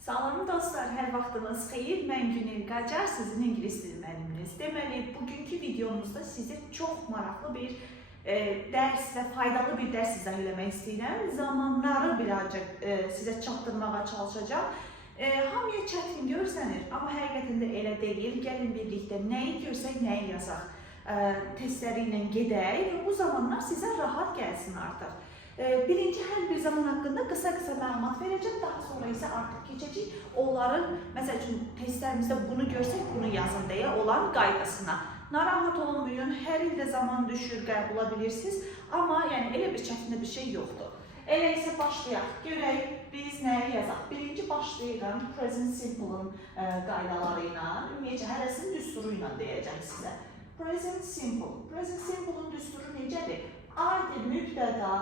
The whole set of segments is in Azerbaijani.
Salam dostlar, hər vaxtınız xeyir. Mən Günel Qacar, sizin ingilis dili müəlliminiz. Deməli, bugünkü videomuzda sizə çox maraqlı bir dərs və faydalı bir dərs izah eləmək istəyirəm. Zamanları birazcık sizə çatdırmağa çalışacağım. Hamıya çətin görsənir, amma həqiqətən də elə deyil. Gəlin birlikdə nəyi görsək, nəyi yazaq. Testləri ilə gedək və bu zamanlar sizə rahat gəlsin artıq. Birinci hər bir zaman haqqında qısa-qısa məlumat verəcəm, daha sonra isə artıq keçəcək onların, məsəl üçün testlərimizdə bunu görsək, bunu yazın deyə olan qaydasına. Narahat olmayın, hər ildə zaman düşür, qəbula bilirsiniz, amma yəni elə bir çətinə bir şey yoxdur. Elə isə başlayaq, görək biz nəyi yazaq. Birinci başlayıram present simple-ın qaydaları ilə, ümumiyyətcə hərəsinin düsturu ilə deyəcəm sizə. Present simple. Present simple-ın düsturu necədir? Adi mübtəda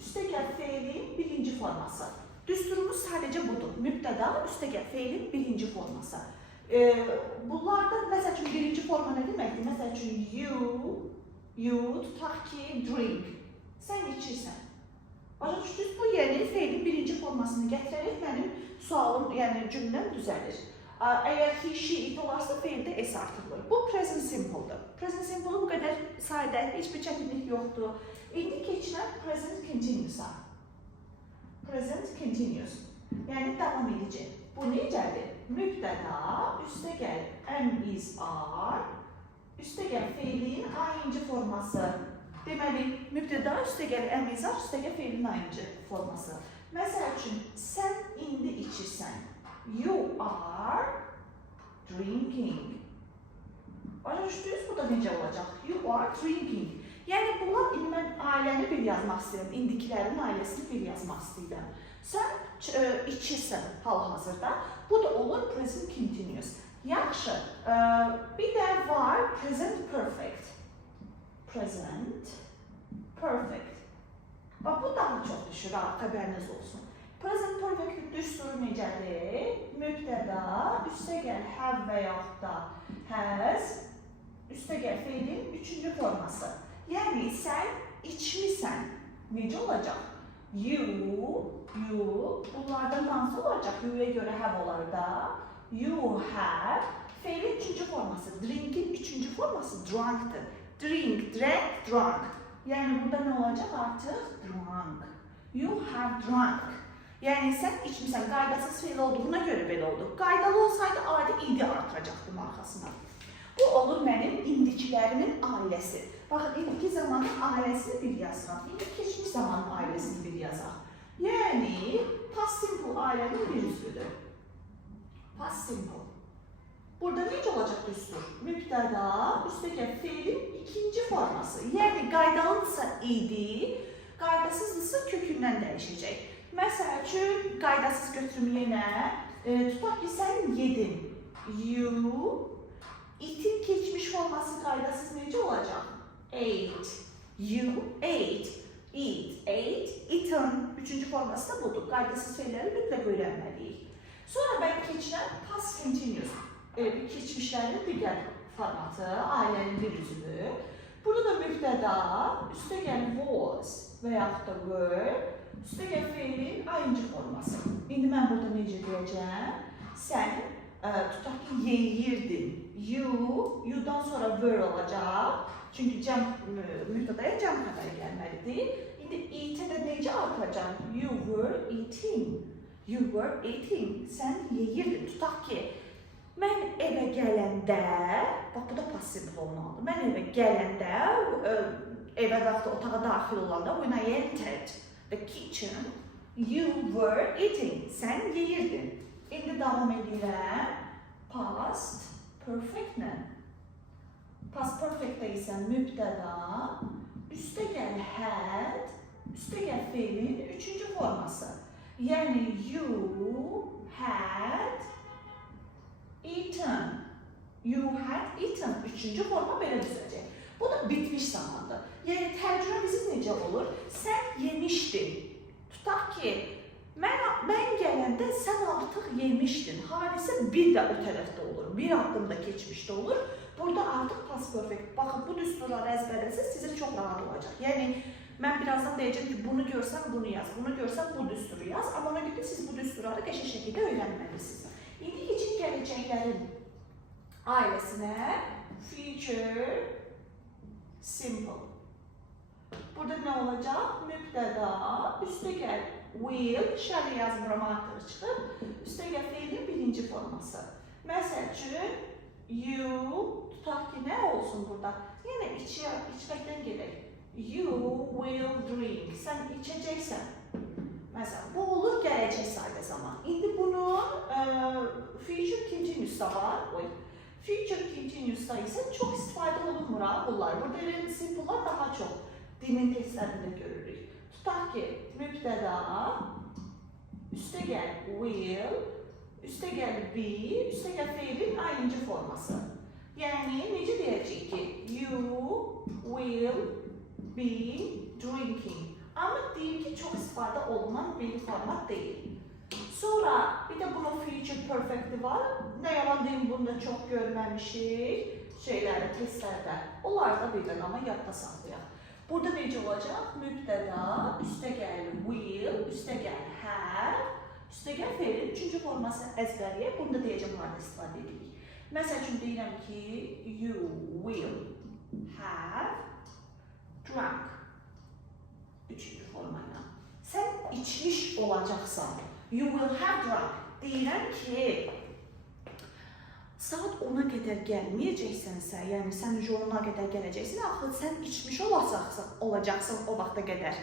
üstəgəl feilin birinci forması. Düsturumuz sadəcə budur. Mübtəda üstəgəl feilin birinci forması. Bunlardan məsəl üçün birinci forma nə deməkdir? Məsəl üçün you tutaq ki drink. Sən içirsən. Başa düşdünüz? Bu yəni feilin birinci formasını gətirərək mənim sualım, yəni cümləm düzəlir. Əgər he, she, it olarsa feildə s artırılır. Bu present simple-dır. Present simple bu qədər sadə, heç bir çətinlik yoxdur. İndi keçirəm present continuous-a. Present continuous. Yəni davam edici. Bu necədir? Mübtəda, üstəgəl am, is, are, üstəgəl feilin ayıncı forması. Deməli, mübtəda, üstəgəl am, is, are, üstəgəl feilin ayıncı forması. Məsəl üçün, sən indi içirsən. You are drinking. Başa düşdünüz? Bu da necə olacaq? You are drinking. Yəni, bunlar indi mən ailəni bir yazmaq istəyirəm. İndikilərin ailəsini bir yazmaq istəyirəm. Sən içirsən hal-hazırda. Bu da olur present continuous. Yaxşı. Bir də var present perfect. Present perfect. Bax, bu daha çox düşür, xəbəriniz olsun. Present perfect düsturu necədir? Mübtəda, üstəgəl have və yaxud da has, üstəgəl feilin üçüncü forması. Yəni, sən içmisən. Necə olacaq? You, bunlardan hansı olacaq? You'ya görə have olar da. You have, feilin üçüncü forması. Drink'in üçüncü forması drunk'dır. Drink, drank, drunk. Yəni, burada nə olacaq artıq? Drunk. You have drunk. Yəni, sən içmisən, qaydasız feil olduğuna görə belə oldu. Qaydalı olsaydı, adi indi artıracaqdım arxasına. Bu olur mənim indikilərimin ailəsi. Baxın, indiki zamanın ailəsini bir yazaq. İndi keçmiş zamanın ailəsini bir yazaq. Yəni, past simple ailənin bir üzvüdür. Past simple. Burada necə olacaq düstur? Mübtəda, üstəgəl feilin ikinci forması. Yəni, qaydalıdırsa idi, qaydasızdırsa kökündən dəyişəcək. Məsəl üçün, qaydasız götürüm yenə, tutaq ki, sən yedin. You, itin keçmiş forması qaydasız necə olacaq? Ate. You ate. Eat, ate, eaten. Üçüncü forması da budur. Qaydasız feilləri mütləq öyrənməliyik. Sonra mən keçirəm past continuous. Keçmişlərin digər formatı, ailənin bir üzvü. Burada da mübtəda, üstəgəl was və yaxud da were, üstəgəl feilin ayıncı forması. İndi mən burada necə deyəcəm? Sən, tutaq ki, yeyirdin. You'dan sonra were olacaq. Çünki mübtədaya cəm xəbəri gəlməlidir. İndi eat'e də necə artıracaq? You were eating. You were eating. Sən yeyirdin. Tutaq ki, mən evə gələndə, bax, bu da past simple olmalıdır. Mən evə gələndə, evə vaxtı otağa daxil olanda, when I entered the kitchen, you were eating. Sən yeyirdin. İndi davam edirəm. Past perfect-lə. Past perfect-də isə mübtəda, üstəgəl had, üstəgəl feilin üçüncü forması. Yəni, you had eaten. You had eaten. Üçüncü forma belə düzəcək. Bu da bitmiş zamandır. Yəni, tərcümə bizim necə olur? Sən yemişdin. Tutaq ki, mən gələndə sən artıq yemişdin. Hadisə bir də o tərəfdə olur. Bir addımda keçmişdə olur. Burada artıq past perfect. Baxın, bu düsturları əzbərləsiniz, sizə çox rahat olacaq. Yəni, Mən birazdan deyəcəm ki, bunu görsən bunu yaz, bunu görsən bu düsturu yaz. Amma ona görə siz bu düsturları qəşəng şəkildə öyrənməlisiniz. İndi keçin gələcəklərin ailəsinə. Future simple. Burada nə olacaq? Mübtəda, üstə gəl will, şəri yazmıram artıq çıxıb, üstə gəl feilin birinci forması. Məsəl üçün, you, tutaq ki, nə olsun burada? Yəni, içməkdən gedək. You will drink. Sən içəcəksən. Məsələn, bu olur gələcək sayda zaman. İndi bunun future continuous'da var. Future continuous'da isə çox istifadə olunmur bunlar. Burada elə simple'lar daha çox dilin testlərində görürük. Tutaq ki, mübtəda, üstə gəl will, üstə gəl be, üstə gəl feilin ing forması. Yəni, necə deyəcək ki, you will be drinking. Amma deyim ki, çox istifadə olunan bir format deyil. Sonra, bir də bunun future perfect'i var. Nə yalan deyim, bunu da çox görməmişik şeylərdə, testlərdə. Onlar da birdən amma yadda saxlayaq. Burada necə olacaq? Mübtəda, üstə gəl will, üstə gəl have, üstə gəl feilin üçüncü forması əzbərləyək. Bunu da deyəcəm, harada istifadə edirik. Məsəl üçün deyirəm ki, you will have drunk. Üçüncü formayla. Sən içmiş olacaqsan. You will have drunk. Deyirəm ki, saat 10'a qədər gəlməyəcəksənsə, yəni sən 10'a qədər gələcəksən, axı sən içmiş olacaqsan o vaxta qədər.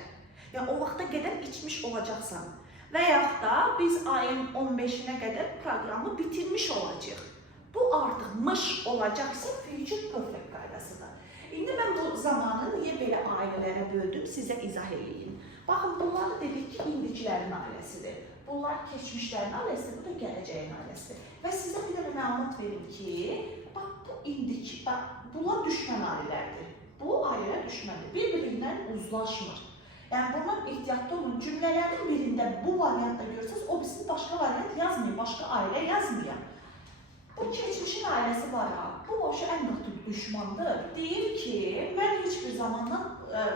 Yəni o vaxta qədər içmiş olacaqsan. Və yaxud da biz ayın 15'ine qədər proqramı bitirmiş olacaq. Bu artıq mış olacaqsa future perfect qaydasıdır. İndi mən bu zamanı niyə belə ailələrə böldüm, sizə izah edeyim. Baxın, bunları dedik ki, indikilərin ailəsidir. Bunlar keçmişlərin ailəsidir, bu da gələcəyin ailəsidir. Və sizə bir də məlumat verim ki, bax, bu indiki, bunlar düşmən ailələrdir. Bu ailələr düşməndir, bir-birindən uzlaşmır. Yəni, bundan ehtiyatlı olun, cümlələrin birində bu variantda görsəz, o bizim başqa variant yazmayın, başqa ailə yazmayın. Bu keçmişin ailəsi var ha, bu vəbşə ən qatı düşmandır. Deyir ki, mən heç bir zamandan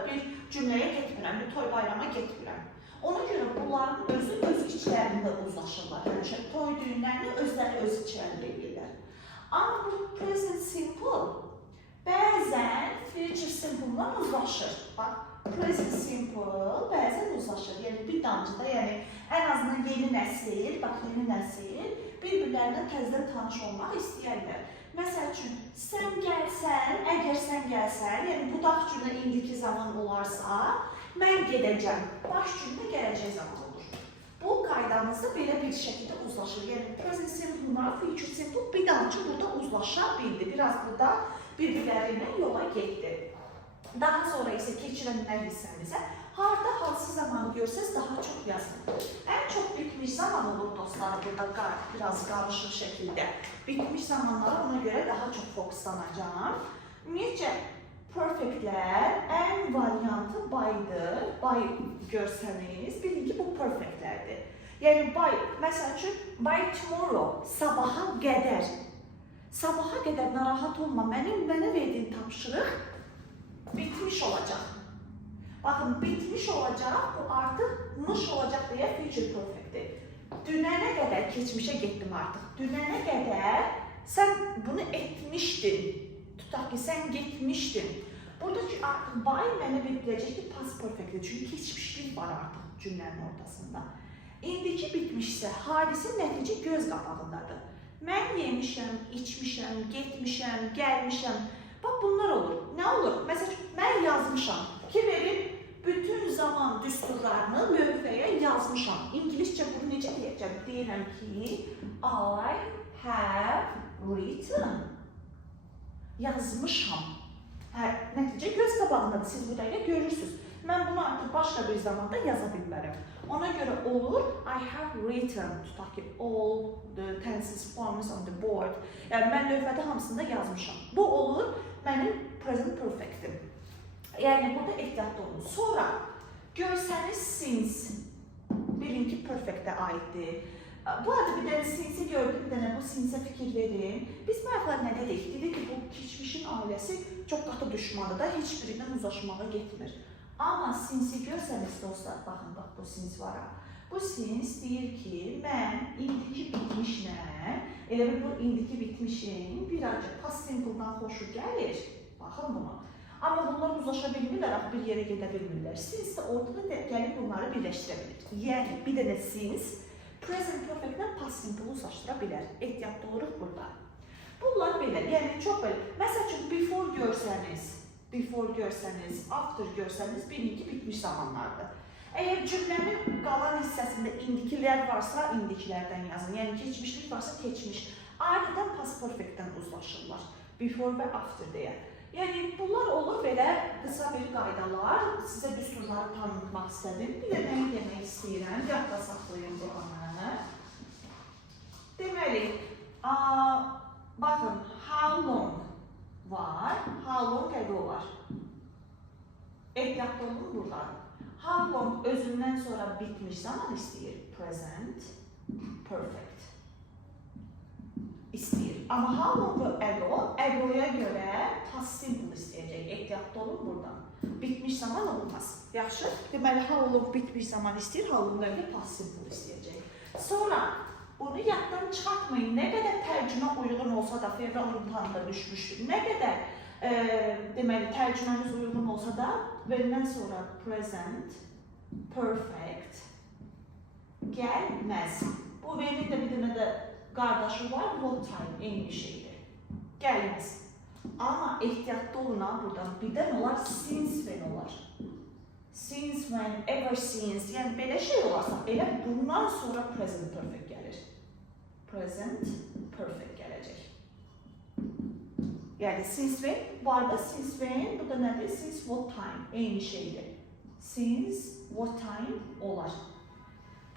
bir cümləyə getmirəm, bir toy bayrama getmirəm. Ona görə bunların özü öz içlərində uzlaşırlar. Yəni, toy düyünlərini özləri öz içlərində edirlər. Amma bu present simple bəzən future simple-dan uzlaşır. Bax, present simple bəzən uzlaşır. Yəni, bir damcıda, yəni ən azından yeni nəsil, bax, yeni nəsil bir-birlərinə təzdən tanış olmaq istəyərlər. Məsəl üçün, sən gəlsən, əgər sən gəlsən, yəni budaq cümlə indiki zaman olarsa, mən gedəcəm, baş cümlə gələcək zaman olur. Bu qaydamızda belə bir şəkildə uzlaşır. Yəni, present simple, future simple bir damcı burada uzlaşa bildi. Biraz burada bir-birlərinə yola getdi. Daha sonra isə keçirən nə hissəmizə, harada hansı zamanı görsəz daha çox yazın. Ən çox bitmiş zaman olur dostlar, burada biraz qarışıq şəkildə. Bitmiş zamanlara ona görə daha çox fokuslanacağım. Ümumiyyətcə, perfectlər ən variantı by'dır. By görsəniz, bilin ki, bu perfectlərdir. Yəni, by, məsəl üçün, by tomorrow, sabaha qədər. Sabaha qədər narahat olma, mənə verdiyin tapşırıq bitmiş olacaq. Baxın, bitmiş olacaq, bu artıq mış olacaq deyə future perfectdir. Dünənə qədər keçmişə getdim artıq. Dünənə qədər sən bunu etmişdin. Tutaq ki, sən getmişdin. Buradakı artıq by mənə bildirəcək ki, past perfectdir. Çünki keçmişlik var artıq cümlənin ortasında. İndiki bitmişsə, hadisə nəticə göz qabağındadır. Mən yemişəm, içmişəm, getmişəm, gəlmişəm. Bax, bunlar olur. Nə olur? Məsələn, mən yazmışam ki, verim, bütün zaman düsturlarını lövhəyə yazmışam. İngiliscə bunu necə deyəcəm? Deyirəm ki, I have written. Yazmışam. Nəticə göz qabağındadır. Siz bu dəqiqə görürsünüz. Mən bunu artıq başqa bir zamanda yaza bilmərəm. Ona görə olur, I have written, tutaq ki, all the tenses forms on the board. Yəni, mən lövhədə hamısında yazmışam. Bu olur, mənim present perfect'im. Yəni, burada ehtiyatlı olun. Sonra, görsəniz since, bilin ki, perfect'ə aiddir. Bu arada bir dənə since'i gördüm, bir dənə bu since'ə fikir verin. Biz bayaqlar nə dedik? Dedik ki, bu keçmişin ailəsi çox qatı düşmanı da heç birindən uzlaşmağa getmir. Amma sinsi görsəniz dostlar, baxın, bax bu sins var. Bu sins deyir ki, mən indiki bitmişlə, elə bir bu indiki bitmişin birazcık past simple-dan xoşu gəlir. Baxın bunu. Amma bunlar uzlaşa bilmirlər, bir yerə gedə bilmirlər. Sins də ortada gəlib bunları birləşdirə bilir. Yəni, bir dənə sins present perfect-lə past simple uzlaşdıra bilər. Ehtiyatlı oluruq burada. Bunlar belə, yəni çox belə. Məsəl üçün, before görsəniz, after görsəniz, birinki bitmiş zamanlardır. Əgər cümlənin qalan hissəsində indikilər varsa, indikilərdən yazın. Yəni, keçmişlik varsa, keçmiş. Adətən past perfect-dən uzlaşırlar. Before və after deyə. Yəni, bunlar olur belə qısa bir qaydalar. Sizə düsturları tanıtmaq istədim. Bir də nəyi demək istəyirəm, yadda saxlayın buranı. Deməli, baxın, how long var, how long ago var. Ehtiyatlı olun buradan. How long özündən sonra bitmiş zaman istəyir. Present, perfect. İstəyir. Amma how long ago, ago'ya görə past simple istəyəcək. Ehtiyatlı olun buradan. Bitmiş zaman olmaz. Yaxşı. Deməli, how long bitmiş zaman istəyir, how long ago past simple istəyəcək. Sonra bunu yaddan çıxartmayın. Nə qədər tərcümə uyğun olsa da, fevral imtahanında düşmüşdür. Nə qədər deməli, tərcüməniz uyğun olsa da, verindən sonra present, perfect gəlməz. Bu verinin də bir dənə də qardaşı var, what time, eyni şeydir. Gəlməz. Amma ehtiyatlı olun buradan. Birdən olar, since when olar. Since when, ever since, yəni belə şey olarsa, elə bundan sonra present perfect gəlir. Present perfect gələcək. Yəni, since when, var da since when, bu da nədir? Since what time, eyni şeydir. Since what time olar.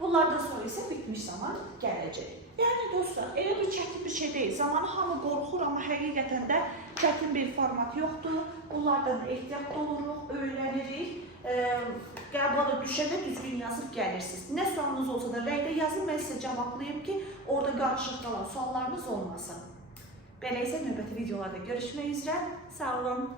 Bunlardan sonra isə bitmiş zaman gələcək. Yəni, dostlar, elə bir çətin bir şey deyil. Zamanı hamı qorxur, amma həqiqətən də çətin bir format yoxdur. Bunlardan ehtiyatlı oluruq, öyrənirik. Qəbula düşəndə düzgün yazıb gəlirsiniz. Nə sualınız olsa da rəydə yazın, mən sizə cavablayayım ki, orada qarışıq qalan suallarınız olmasın. Belə isə növbəti videolarda görüşmək üzrə. Sağ olun.